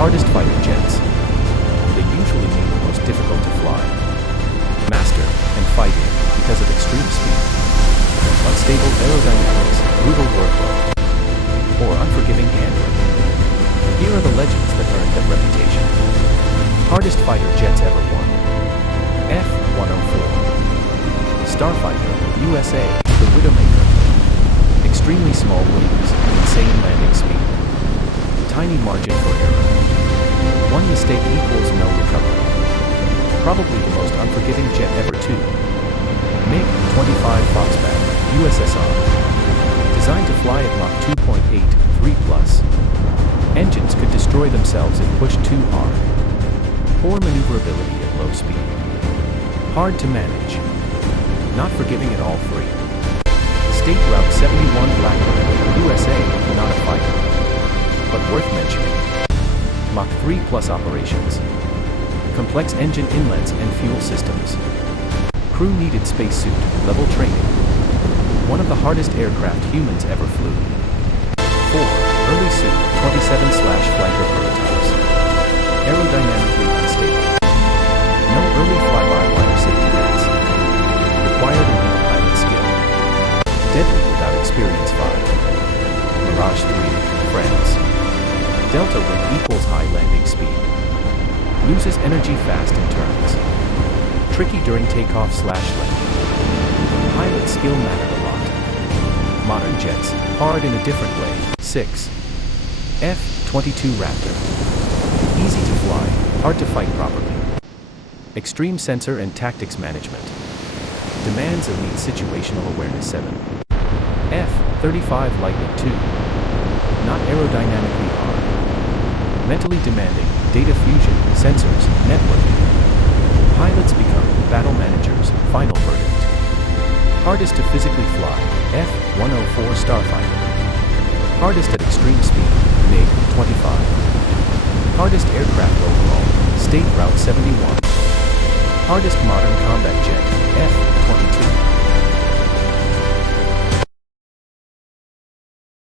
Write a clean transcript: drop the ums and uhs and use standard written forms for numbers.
Hardest fighter jets. They usually mean the most difficult to fly, master, and fight in because of extreme speed, unstable aerodynamics, brutal workload, or unforgiving handling. Here are the legends that earned them reputation. Hardest fighter jets ever won. F-104. Starfighter, USA, the Widowmaker. Extremely small wings, insane landing speed. Tiny margin for error. One mistake equals no recovery. Probably the most unforgiving jet ever too. MiG-25 Foxbat, USSR. Designed to fly at Mach 2.8, 3+. Engines could destroy themselves if pushed too hard. Poor maneuverability at low speed. Hard to manage. Not forgiving at all free. State Route 71 Blackbird, USA, not a fighter. But worth mentioning. Mach 3+ operations. Complex engine inlets and fuel systems. Crew needed spacesuit, level training. One of the hardest aircraft humans ever flew. 4. Early suit, 27/Flanker prototypes. Aerodynamically unstable. No early fly-by-wire safety nets. Required elite pilot skill. Deadly without experience. 5. Mirage 3, France. Delta wind equals high landing speed. Loses energy fast in turns. Tricky during takeoff/landing. Pilot skill mattered a lot. Modern jets, hard in a different way. 6. F-22 Raptor. Easy to fly, hard to fight properly. Extreme sensor and tactics management. Demands elite situational awareness. 7. F-35 Lightning II. Not aerodynamically hard. Mentally demanding, data fusion, sensors, networking. Pilots become battle managers, final verdict. Hardest to physically fly, F-104 Starfighter. Hardest at extreme speed, MiG-25. Hardest aircraft overall, State Route 71. Hardest modern combat jet, F-22.